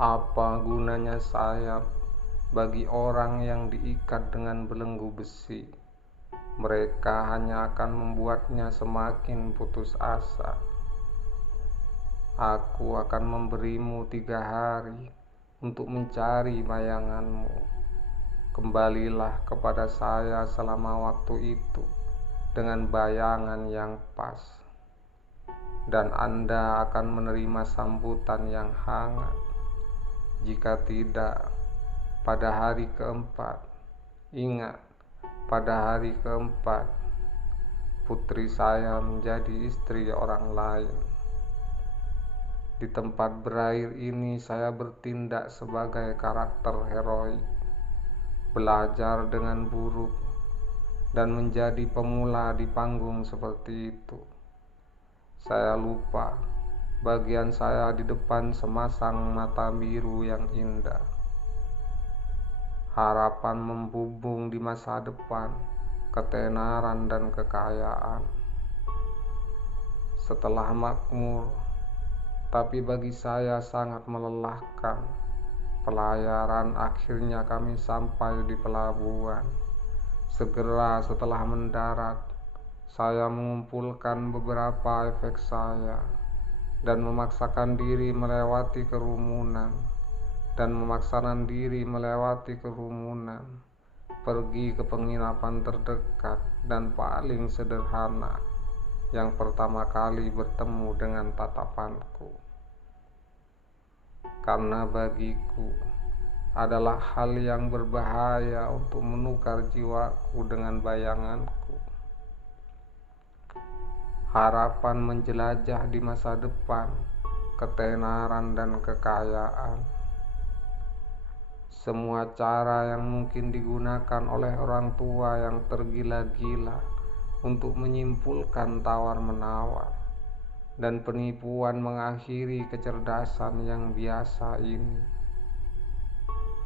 Apa gunanya sayap bagi orang yang diikat dengan belenggu besi? Mereka hanya akan membuatnya semakin putus asa. Aku akan memberimu 3 hari untuk mencari bayanganmu. Kembalilah kepada saya selama waktu itu dengan bayangan yang pas, dan Anda akan menerima sambutan yang hangat. Jika tidak, pada hari keempat, ingat, pada hari keempat, putri saya menjadi istri orang lain. Di tempat berair ini saya bertindak sebagai karakter heroik, belajar dengan buruk, dan menjadi pemula di panggung seperti itu. Saya lupa bagian saya di depan semasang mata biru yang indah. Harapan membubung di masa depan, ketenaran dan kekayaan. Setelah makmur, tapi bagi saya sangat melelahkan, pelayaran akhirnya kami sampai di pelabuhan. Segera setelah mendarat, saya mengumpulkan beberapa efek saya dan memaksakan diri melewati kerumunan pergi ke penginapan terdekat dan paling sederhana yang pertama kali bertemu dengan tatapanku. Karena bagiku adalah hal yang berbahaya untuk menukar jiwaku dengan bayanganku. Harapan menjelajah di masa depan, ketenaran dan kekayaan. Semua cara yang mungkin digunakan oleh orang tua yang tergila-gila untuk menyimpulkan tawar-menawar dan penipuan mengakhiri kecerdasan yang biasa ini.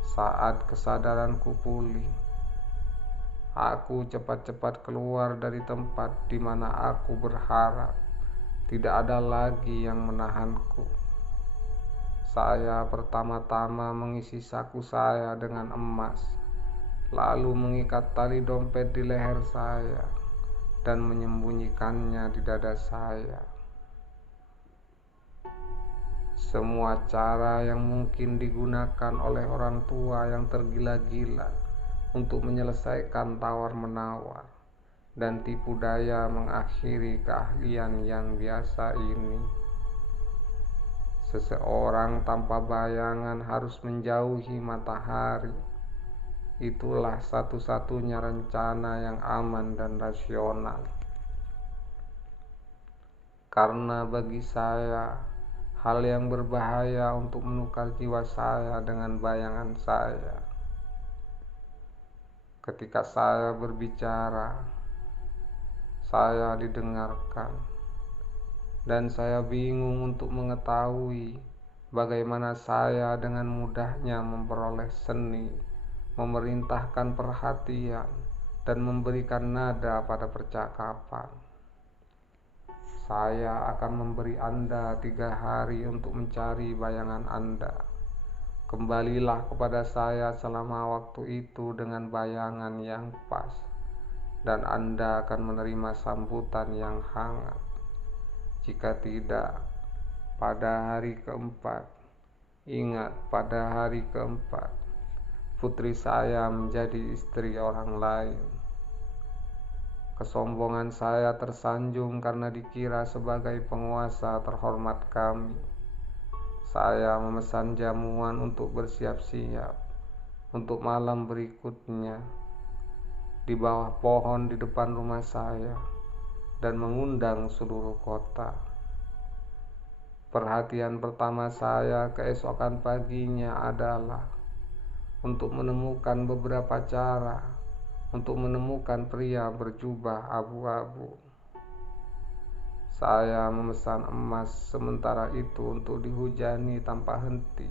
Saat kesadaranku pulih, aku cepat-cepat keluar dari tempat di mana aku berharap tidak ada lagi yang menahanku. Saya pertama-tama mengisi saku saya dengan emas, lalu mengikat tali dompet di leher saya dan menyembunyikannya di dada saya. Semua cara yang mungkin digunakan oleh orang tua yang tergila-gila untuk menyelesaikan tawar-menawar dan tipu daya mengakhiri keahlian yang biasa ini. Seseorang tanpa bayangan harus menjauhi matahari. Itulah satu-satunya rencana yang aman dan rasional. Karena bagi saya, hal yang berbahaya untuk menukar jiwa saya dengan bayangan saya. Ketika saya berbicara, saya didengarkan, dan saya bingung untuk mengetahui bagaimana saya dengan mudahnya memperoleh seni, memerintahkan perhatian, dan memberikan nada pada percakapan. Saya akan memberi Anda 3 hari untuk mencari bayangan Anda. Kembalilah kepada saya selama waktu itu dengan bayangan yang pas, dan Anda akan menerima sambutan yang hangat. Jika tidak, pada hari keempat, ingat, pada hari keempat, putri saya menjadi istri orang lain. Kesombongan saya tersanjung karena dikira sebagai penguasa terhormat kami. Saya memesan jamuan untuk bersiap-siap untuk malam berikutnya di bawah pohon di depan rumah saya dan mengundang seluruh kota. Perhatian pertama saya keesokan paginya adalah untuk menemukan beberapa cara untuk menemukan pria berjubah abu-abu. Saya memesan emas sementara itu untuk dihujani tanpa henti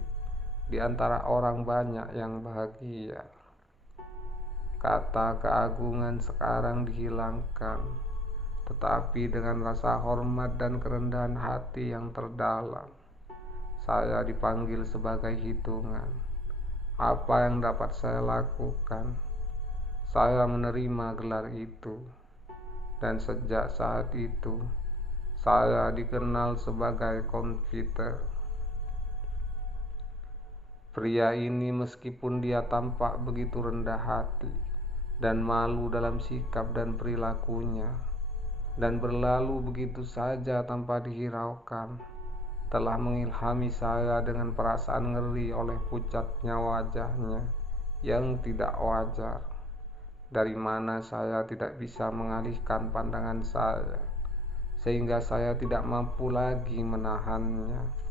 di antara orang banyak yang bahagia. Kata keagungan sekarang dihilangkan, tetapi dengan rasa hormat dan kerendahan hati yang terdalam. saya dipanggil sebagai hitungan. Apa yang dapat saya lakukan? Saya menerima gelar itu, dan sejak saat itu saya dikenal sebagai konfiter. Pria ini meskipun dia tampak begitu rendah hati dan malu dalam sikap dan perilakunya, dan berlalu begitu saja tanpa dihiraukan, telah mengilhami saya dengan perasaan ngeri oleh pucatnya wajahnya yang tidak wajar, dari mana saya tidak bisa mengalihkan pandangan saya, sehingga saya tidak mampu lagi menahannya.